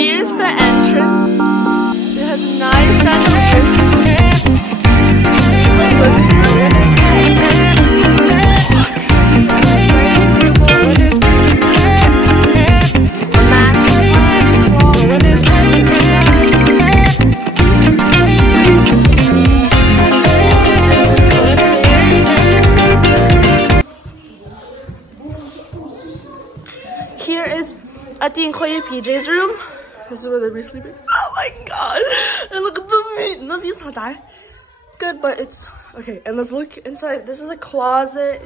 Here's the entrance. It has a nice chandelier. Here is Ati and Koya PJ's room. This is where they'll be sleeping. Oh my god! And look at the meat. None of these not that good, but it's okay. And let's look inside. This is a closet,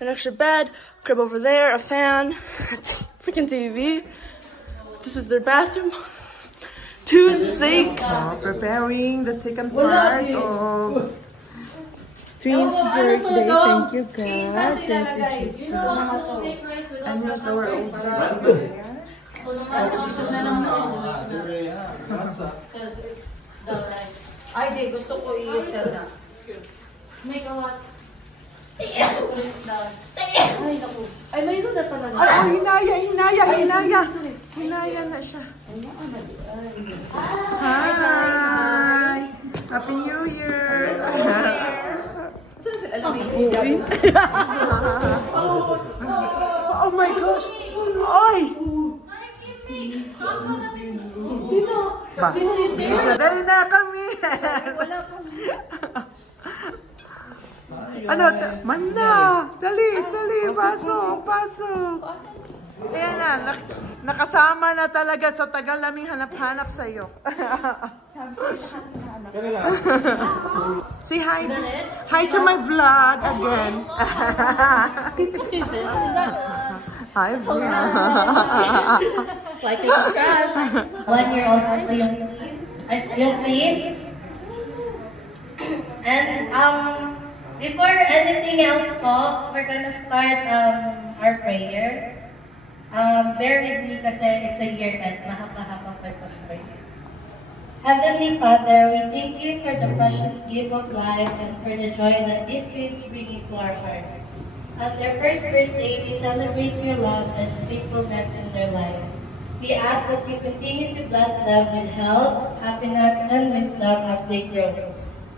an extra bed, crib over there, a fan, freaking TV. This is their bathroom. 2 sinks. Preparing the second part of Twins' birthday. Thank you, God. Thank you, Jesus. And here's our object over there. Ay, di. Gusto ko i-sell na. Make a lot. Ay, mayroon na talaga. Ay, oh, hinaya. Hinaya na siya. Hi! Happy New Year! Oh my gosh! Ay! Ba? Video, dali na kami! Ano? Manda! Dali! Pasok! Ayan na, nakasama na talaga sa tagal naming hanap-hanap sa'yo. Say hi. Hi to my vlog again. Hi, Like and subscribe. 1-year-old also yung twins. And before anything else po, we're gonna start our prayer. Bear with me kasi it's a year end. Mahaba-haba pa ito prayer. Heavenly Father, we thank you for the precious gift of life and for the joy that these twins bring into our hearts. On their first birthday, we celebrate your love and faithfulness in their life. We ask that you continue to bless them with health, happiness, and wisdom as they grow.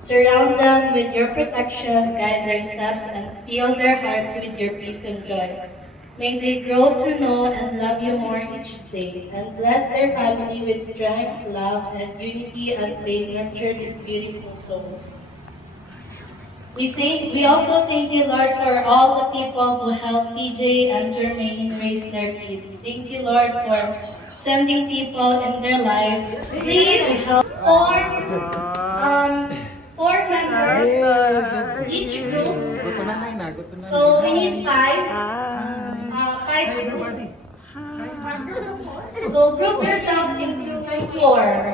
Surround them with your protection, guide their steps, and fill their hearts with your peace and joy. May they grow to know and love you more each day, and bless their family with strength, love, and unity as they nurture these beautiful souls. We also thank you, Lord, for all the people who helped PJ and Jermaine raise their kids. Thank you, Lord, for sending people in their lives. Please help four members each group. So we need 5 groups. So group yourselves into 4.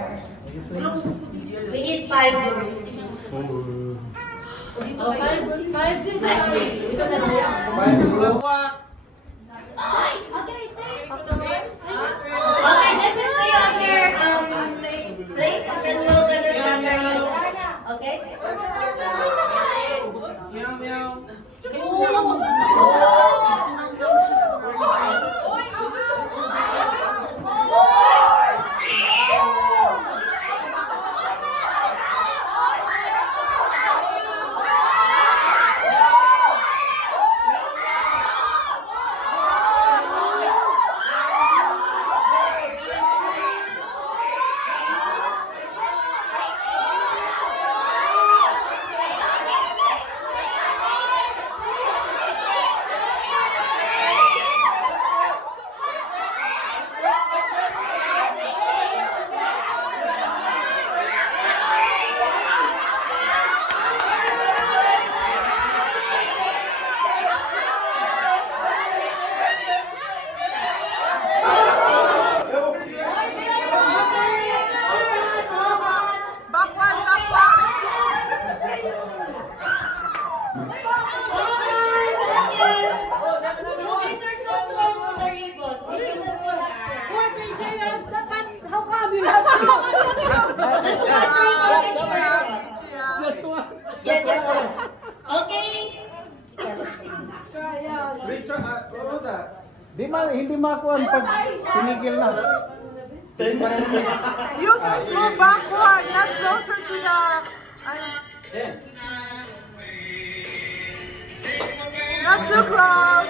We need 5 groups. Five. Okay, this is stay on your place and then we're gonna scatter you. Okay? Hindi makuha pag tinigil na. You guys move backward, not closer to the... Not too close.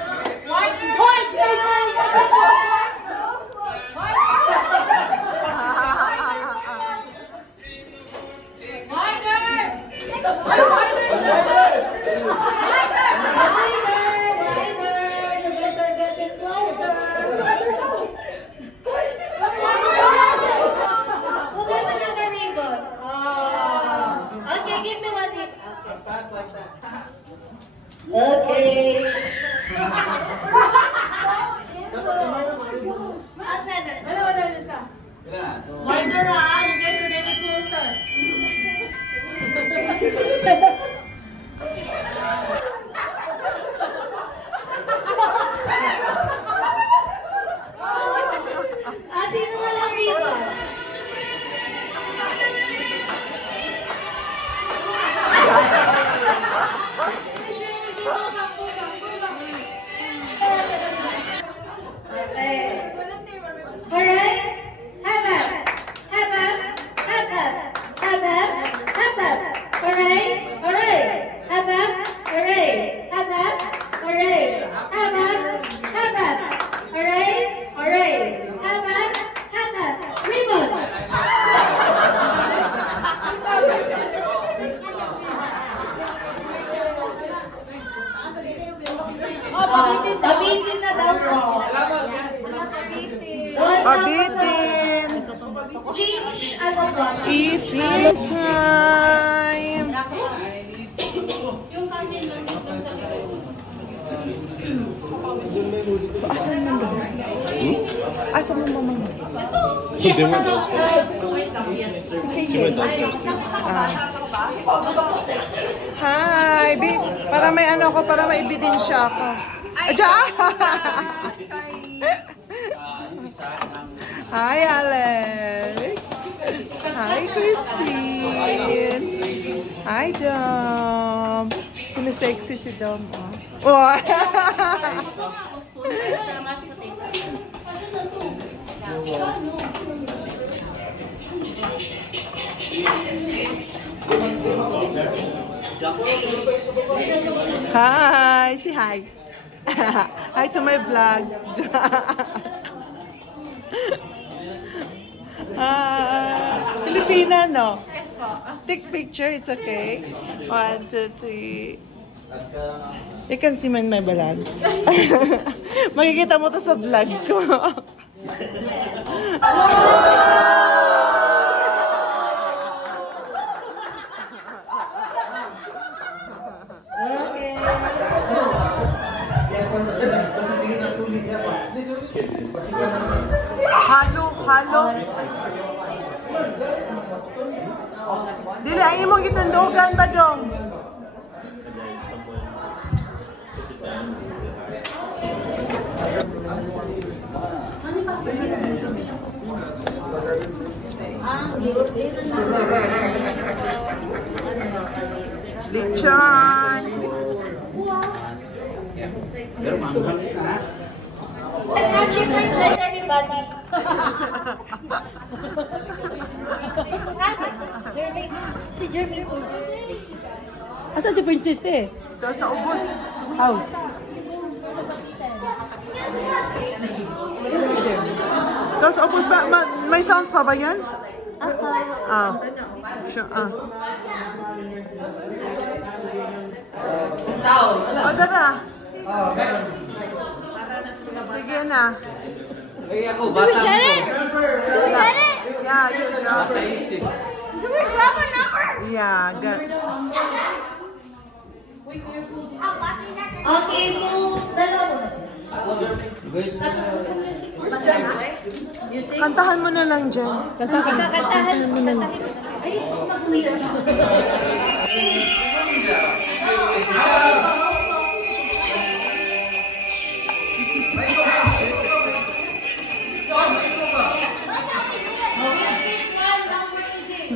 Okay, give me one ribbon. Fast like that. Okay. Wider, you guys are getting closer. Sino walang ribbon? Pabitin na daw po. Pabitin. Change, ano po? Eating time. Asan mo doon? Asan mo mama mo? They went downstairs. She went Sige. downstairs too. Hi, babe. Para may ano ko, para may ebidensya ako. Diyan! Hi, Alex. Hi, Christine. Hi, Dom. Sumisexy si Dom. Oh. Hi, say hi. Hi to my vlog. Filipina, no? Yes po. Take picture, it's okay. 1, 2, 3. You can see my vlogs. Makikita mo to sa vlog ko. Halo. Dili, ay imong gitundugan ba dong? Lechon. Achieve my plan, everybody. Si Jeremy. Asa si Princess eh? Ito sa ubos. Aw. Ito sa ubos ba? May sounds pa ba yan? Sure. O, dara. Sige na. Ay ako, bata mo. Do we get it? Yeah, you grab Bata it. isip. Do we grab a number? Yeah, good. Okay, so, dalawa mo. Guys, Kantahan mo na lang dyan. Kakantahan mo na lang. Ay, mag-umiyak.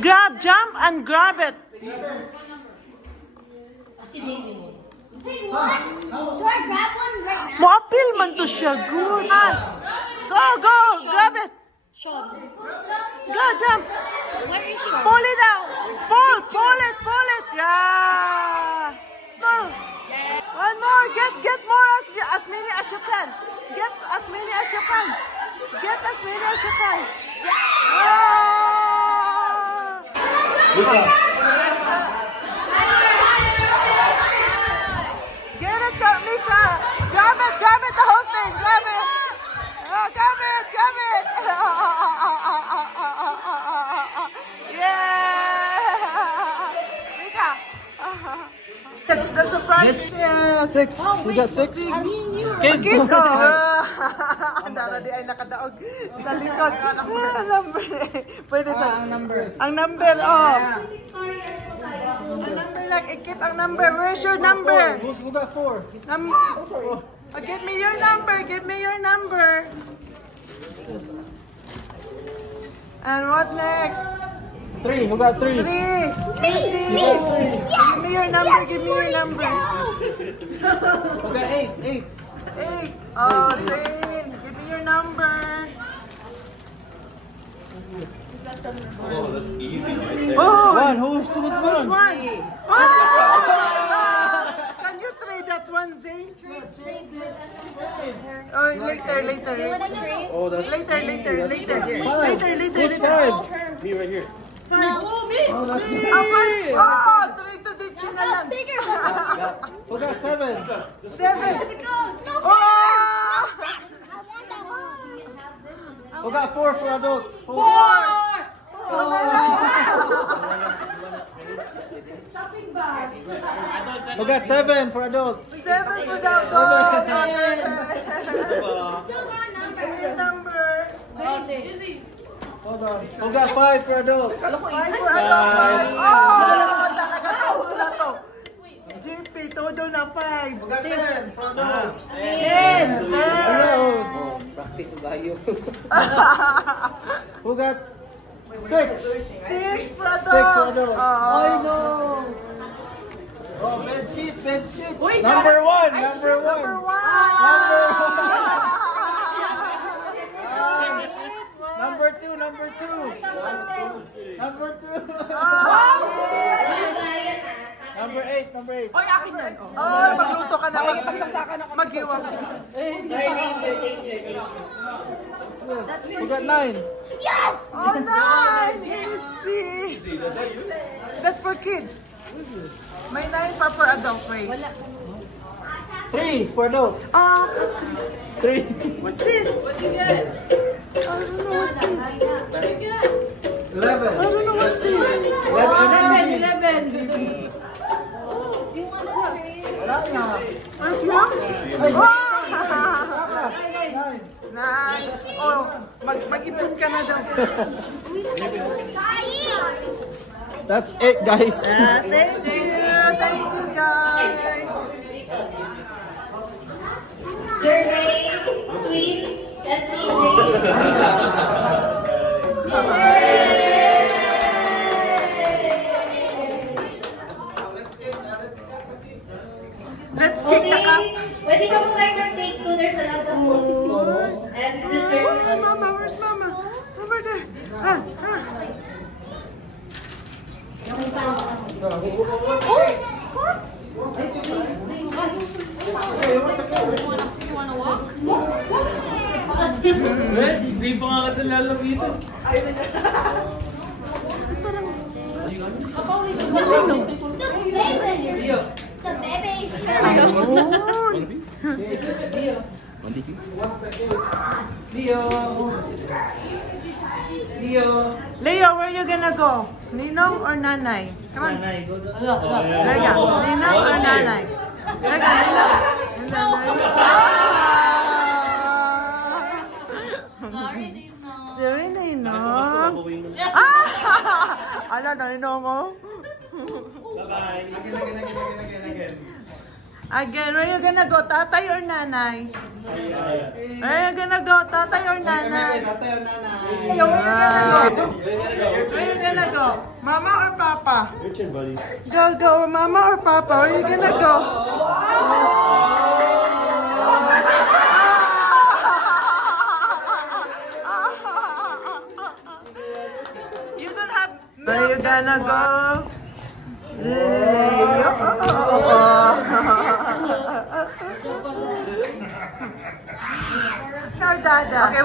Grab, jump, and grab it. Wait, what? Do I grab one right now? Mo-appeal man to siya. Good. Go, grab it. Sean. Go, jump. Where is Sean? Pull it out. Pull it. Yeah. Pull. One more. Get more as many as you can. Get as many as you can. Get as many as you can. Get it, Mika. Grab it, the whole thing. Grab it. Oh, grab it. Yeah. Mika. That's the surprise. Yes. 6. We got 6. Kids. Dara di ay nakadaog sa likod. Number. Pwede sa ang number. Oh. Ang number lang. I-keep ang number. Where's your number? We got 4. Give me your number. And what next? 3. We got 3. 3. Me. Give me your number. We got 8. 8. Oh, Zane. Give me your number. Oh, that's easy right there. Oh, 1. Who's Who's 1? one? Oh, can you trade that one, Zane? Oh, later. Oh, that's Later. Who's 5? Me right here. Oh, me. Oh, that's me. 5. Oh, 3 to the chin na lang. We got 7. 7. Oh! We got 4 for adults. 4. We got 7 for adults. 7 for the dog. Give me your number. Hold on. We got 5 for adults. 5 for adult. Oh, nakakatawa na to. GP, todo na 5. We got 10 for adults. 10. Practice ugayo. We got 6. 6 for adult. 6 for adults. Oh, no. Oh, bed sheet. Number 1. Number 1. Number 2. Number 2. Number 8. Oh, magluto ka na. Maghiwa. We got 9. Oh, 9. Easy. That's for kids. May 9 pa for adult. Wait. 3 for adult. 3. What's this? I don't know what's this. 11. I don't know what's this. 11. Perfume? Nice. Oh, mag-ipon ka na daw. That's it, guys. Thank you guys. Survey, tweets, and emails. Let's kick the cup. Pwede ka po tayo mag-take to. There's a lot of food and dessert. Mama, where's Mama? Over there. Hindi pa nga kita lalapitan. The baby Leo, where you gonna go? Ninong or Nanay? Come on. Rega, Ninong or Nanay? Rega, Ninong. Sorry, Ninong. Ala, Ninong, oh. Bye-bye. Again. Again, where you gonna go? Tatay or Nanay? Where you gonna go? Tatay or Nanay? Leo, where you gonna go? Where you gonna go? Mama or Papa? Your turn, buddy. Go, Mama or Papa? Where you gonna go? gonna go? Our dada. Okay,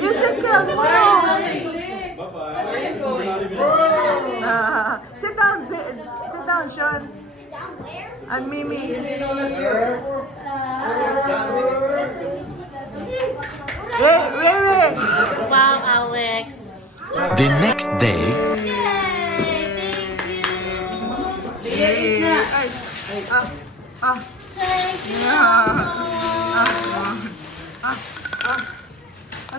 you sit down. Sit down, sit down, Sean. And Mimi. Ray. Wow, Alex. The next day, Thank you.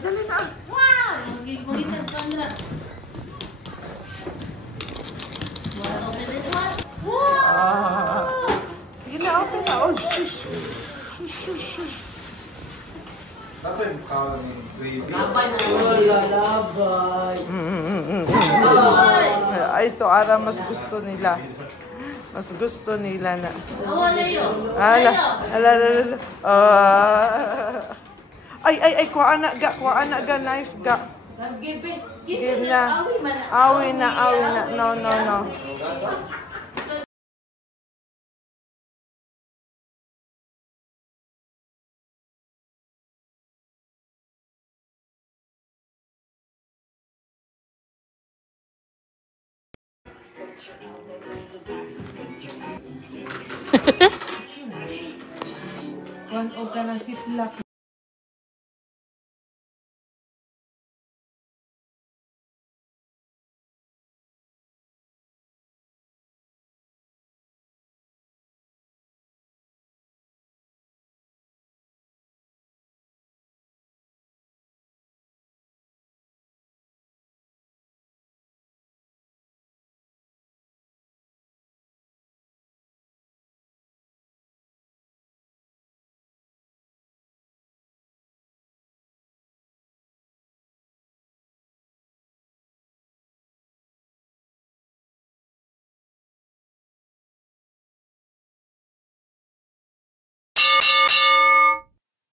Dali na. Wow! Gibuhitan ko na. Wanna open this one? Wow! Sige na, open na. Oh, shush. Shush. Ay, ito, Ara, mas gusto nila. Mas gusto nila na. Oh, layo. Ala. Ay, kuha na ga, knife ga. Give na. Awi na. No. Kuan o ka na siplak.